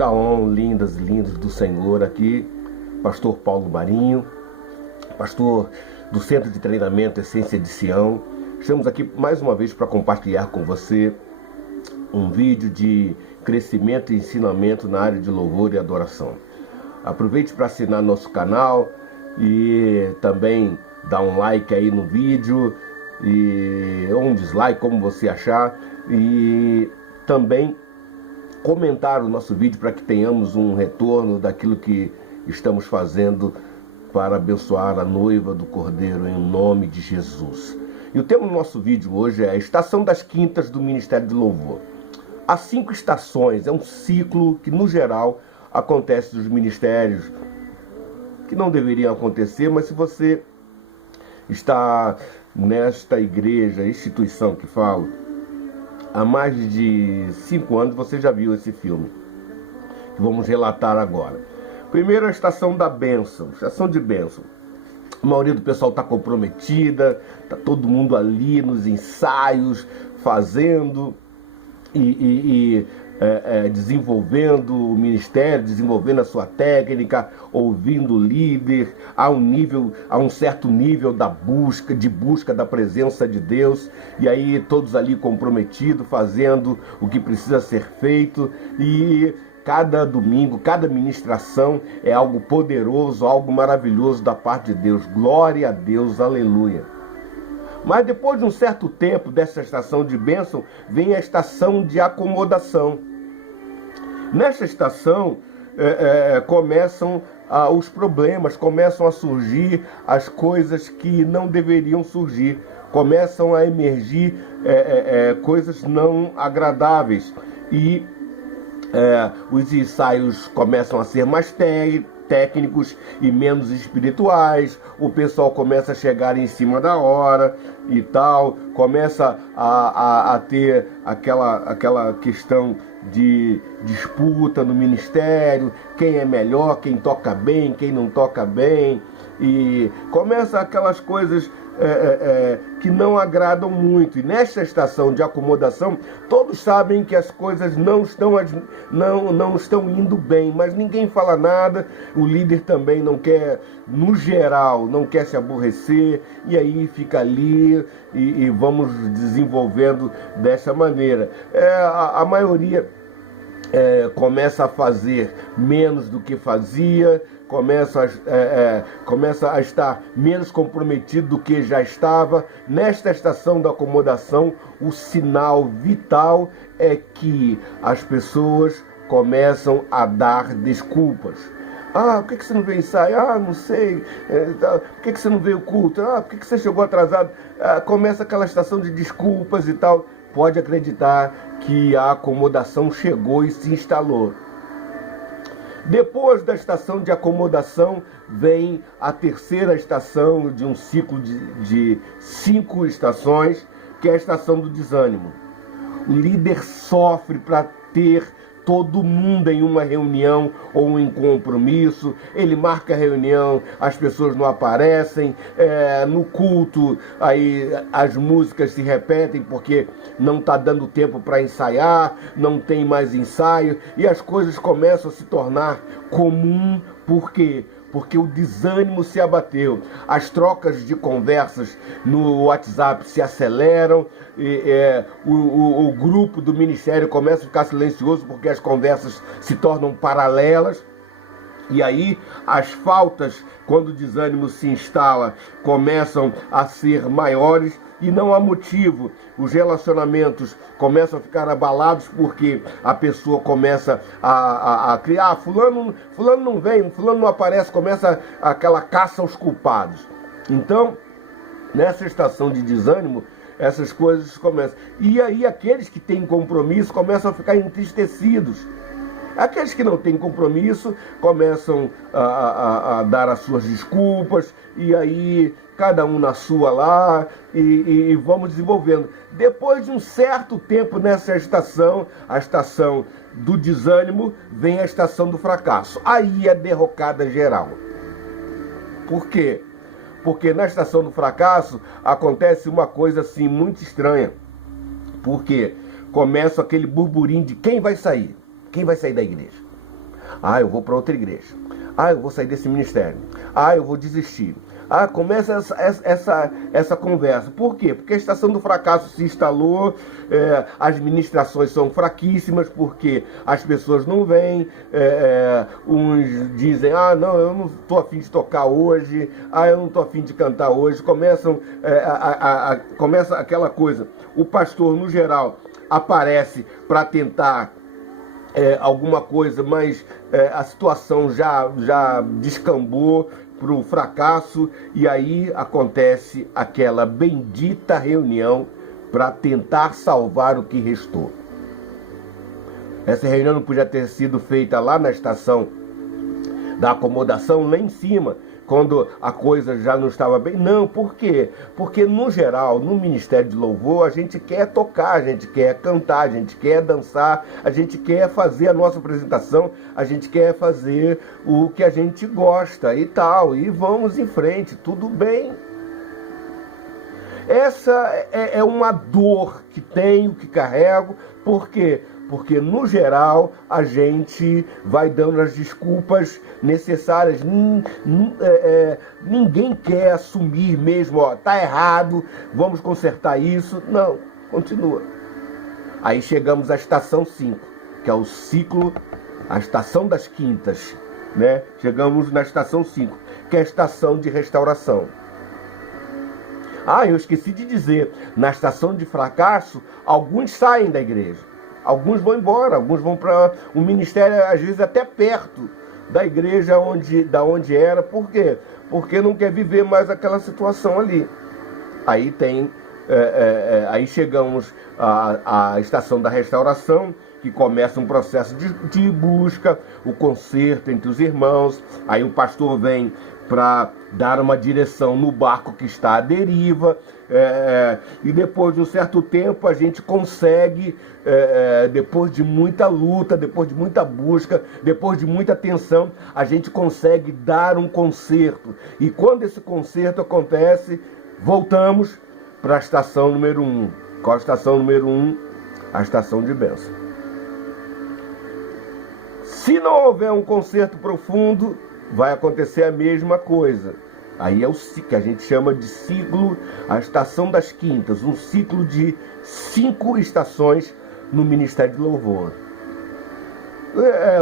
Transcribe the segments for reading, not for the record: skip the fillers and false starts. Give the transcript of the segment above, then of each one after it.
Shalom, lindas e lindos do Senhor, aqui, pastor Paulo Marinho, pastor do Centro de Treinamento Essência de Sião. Estamos aqui mais uma vez para compartilhar com você um vídeo de crescimento e ensinamento na área de louvor e adoração. Aproveite para assinar nosso canal e também dar um like aí no vídeo, ou um dislike, como você achar, e também comentar o nosso vídeo para que tenhamos um retorno daquilo que estamos fazendo para abençoar a noiva do Cordeiro em nome de Jesus. E o tema do nosso vídeo hoje é a Estação das Quintas do Ministério de Louvor. Há 5 estações, é um ciclo que no geral acontece dos ministérios, que não deveriam acontecer, mas se você está nesta igreja, instituição que falo, há mais de 5 anos, você já viu esse filme, que vamos relatar agora. Primeiro, a estação da bênção, estação de bênção. A maioria do pessoal está comprometida, está todo mundo ali nos ensaios, fazendo desenvolvendo o ministério, desenvolvendo a sua técnica, ouvindo o líder, há um certo nível de busca da presença de Deus, e aí todos ali comprometidos, fazendo o que precisa ser feito, e cada domingo, cada ministração é algo poderoso, algo maravilhoso da parte de Deus. Glória a Deus, aleluia. Mas depois de um certo tempo dessa estação de bênção, vem a estação de acomodação. Nesta estação começam os problemas, começam a surgir as coisas que não deveriam surgir, começam a emergir coisas não agradáveis, e os ensaios começam a ser mais técnicos e menos espirituais, o pessoal começa a chegar em cima da hora e tal, começa a ter aquela questão de disputa no ministério, quem é melhor, quem toca bem, quem não toca bem, e começa aquelas coisas que não agradam muito. E nesta estação de acomodação, todos sabem que as coisas não estão indo bem, mas ninguém fala nada, o líder também não quer, no geral, não quer se aborrecer, e aí fica ali e vamos desenvolvendo dessa maneira. A maioria começa a fazer menos do que fazia, começa a estar menos comprometido do que já estava. Nesta estação da acomodação, o sinal vital é que as pessoas começam a dar desculpas. Por que você não veio ensaiar? Não sei. Por que você não veio culto? Por que você chegou atrasado? Começa aquela estação de desculpas e tal. Pode acreditar que a acomodação chegou e se instalou. Depois da estação de acomodação, vem a terceira estação de um ciclo de 5 estações, que é a estação do desânimo. O líder sofre para ter todo mundo em uma reunião ou em compromisso, ele marca a reunião, as pessoas não aparecem, no culto aí as músicas se repetem porque não está dando tempo para ensaiar, não tem mais ensaio, e as coisas começam a se tornar comum. Por quê? Porque o desânimo se abateu, as trocas de conversas no WhatsApp se aceleram, o grupo do ministério começa a ficar silencioso porque as conversas se tornam paralelas. E aí as faltas, quando o desânimo se instala, começam a ser maiores e não há motivo. Os relacionamentos começam a ficar abalados porque a pessoa começa a criar, fulano não vem, fulano não aparece, começa aquela caça aos culpados. Então, nessa estação de desânimo, essas coisas começam. E aí aqueles que têm compromisso começam a ficar entristecidos. Aqueles que não têm compromisso começam a dar as suas desculpas, e aí cada um na sua lá, e vamos desenvolvendo. Depois de um certo tempo nessa estação, a estação do desânimo, vem a estação do fracasso. Aí é derrocada geral. Por quê? Porque na estação do fracasso acontece uma coisa assim muito estranha. Porque começa aquele burburinho de quem vai sair da igreja. Ah, eu vou para outra igreja. Ah, eu vou sair desse ministério. Ah, eu vou desistir. Ah, começa essa conversa. Por quê? Porque a estação do fracasso se instalou, as ministrações são fraquíssimas, porque as pessoas não vêm, uns dizem, ah, não, eu não estou a fim de tocar hoje, ah, eu não estou a fim de cantar hoje. Começa aquela coisa. O pastor, no geral, aparece para tentar alguma coisa, mas a situação já descambou para o fracasso, e aí acontece aquela bendita reunião para tentar salvar o que restou. Essa reunião não podia ter sido feita lá na estação da acomodação, lá em cima, quando a coisa já não estava bem. Não, por quê? Porque, no geral, no Ministério de Louvor, a gente quer tocar, a gente quer cantar, a gente quer dançar, a gente quer fazer a nossa apresentação, a gente quer fazer o que a gente gosta e tal, e vamos em frente, tudo bem. Essa é uma dor que tenho, que carrego, por quê? Porque, no geral, a gente vai dando as desculpas necessárias. Ninguém quer assumir mesmo, ó, tá errado, vamos consertar isso. Não, continua. Aí chegamos à estação 5, que é o ciclo, a estação das quintas, né? Chegamos na estação 5, que é a estação de restauração. Ah, eu esqueci de dizer, na estação de fracasso, alguns saem da igreja. Alguns vão embora, alguns vão para um ministério, às vezes até perto da igreja da onde era. Por quê? Porque não quer viver mais aquela situação ali. Aí aí chegamos à estação da restauração, que começa um processo de busca, o conserto entre os irmãos. Aí o pastor vem para dar uma direção no barco que está à deriva, e depois de um certo tempo a gente consegue, depois de muita luta, depois de muita busca, depois de muita tensão, a gente consegue dar um conserto. E quando esse conserto acontece, voltamos para a estação número 1. Qual a estação número 1? A estação de bênção. Se não houver um conserto profundo, vai acontecer a mesma coisa. Aí é o que a gente chama de ciclo, a estação das quintas, um ciclo de 5 estações no Ministério de Louvor.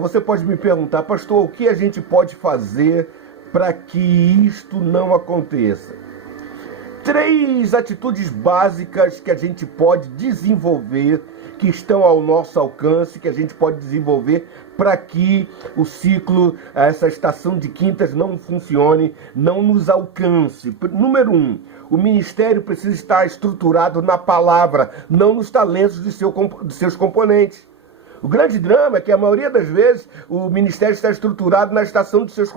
Você pode me perguntar, pastor, o que a gente pode fazer para que isto não aconteça? 3 atitudes básicas que a gente pode desenvolver, que estão ao nosso alcance, que a gente pode desenvolver para que o ciclo, essa estação de quintas não funcione, não nos alcance. Número 1, o ministério precisa estar estruturado na palavra, não nos talentos de seus componentes. O grande drama é que a maioria das vezes o ministério está estruturado na estação de seus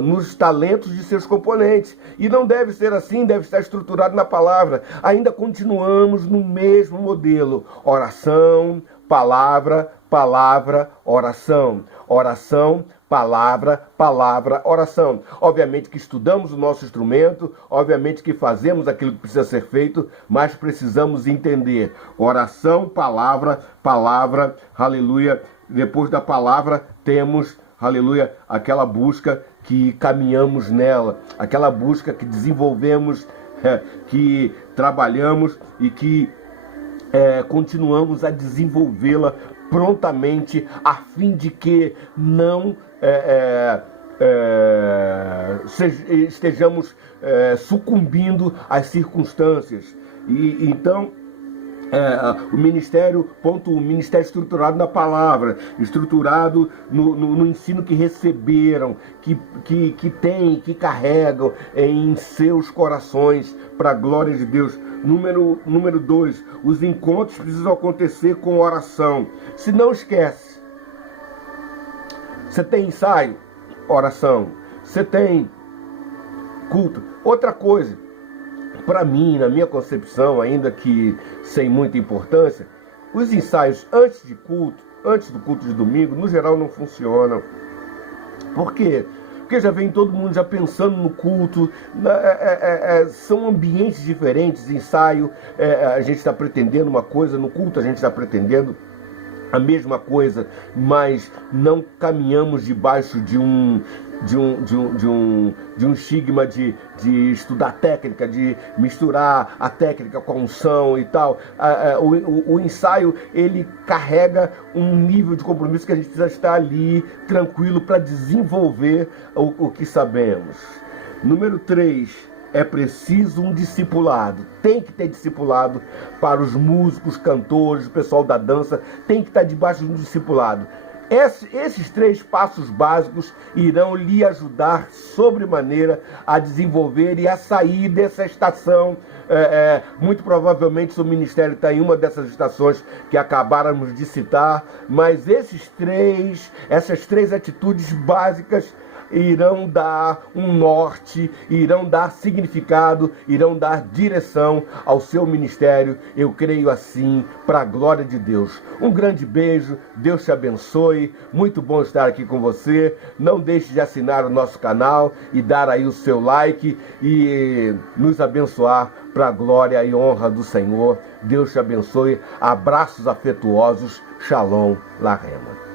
nos talentos de seus componentes. E não deve ser assim, deve estar estruturado na palavra. Ainda continuamos no mesmo modelo: oração, palavra, palavra, oração. Oração, palavra, palavra, oração. Obviamente que estudamos o nosso instrumento, obviamente que fazemos aquilo que precisa ser feito, mas precisamos entender: oração, palavra, palavra, aleluia. Depois da palavra temos, aleluia, aquela busca que caminhamos nela, aquela busca que desenvolvemos, que trabalhamos e que continuamos a desenvolvê-la prontamente, a fim de que não estejamos sucumbindo às circunstâncias. E então o ministério, o ministério estruturado na palavra, estruturado no ensino que receberam, que carregam em seus corações para a glória de Deus. Número 2, os encontros precisam acontecer com oração. Se não esquece, você tem ensaio, oração. Você tem culto. Outra coisa, para mim, na minha concepção, ainda que sem muita importância, os ensaios antes do culto de domingo, no geral não funcionam. Por quê? Porque já vem todo mundo já pensando no culto, são ambientes diferentes. Ensaio, a gente está pretendendo uma coisa, no culto a gente está pretendendo a mesma coisa, mas não caminhamos debaixo de um estigma de estudar técnica, de misturar a técnica com a unção e tal. O ensaio, ele carrega um nível de compromisso que a gente precisa estar ali tranquilo para desenvolver o que sabemos. Número 3. É preciso um discipulado, tem que ter discipulado para os músicos, cantores, o pessoal da dança, tem que estar debaixo de um discipulado. Esses 3 passos básicos irão lhe ajudar sobremaneira a desenvolver e a sair dessa estação. Muito provavelmente o ministério está em uma dessas estações que acabáramos de citar, mas essas três atitudes básicas irão dar um norte, irão dar significado, irão dar direção ao seu ministério. Eu creio assim, para a glória de Deus. Um grande beijo, Deus te abençoe, muito bom estar aqui com você. Não deixe de assinar o nosso canal e dar aí o seu like e nos abençoar para a glória e honra do Senhor. Deus te abençoe, abraços afetuosos, Shalom La Rema.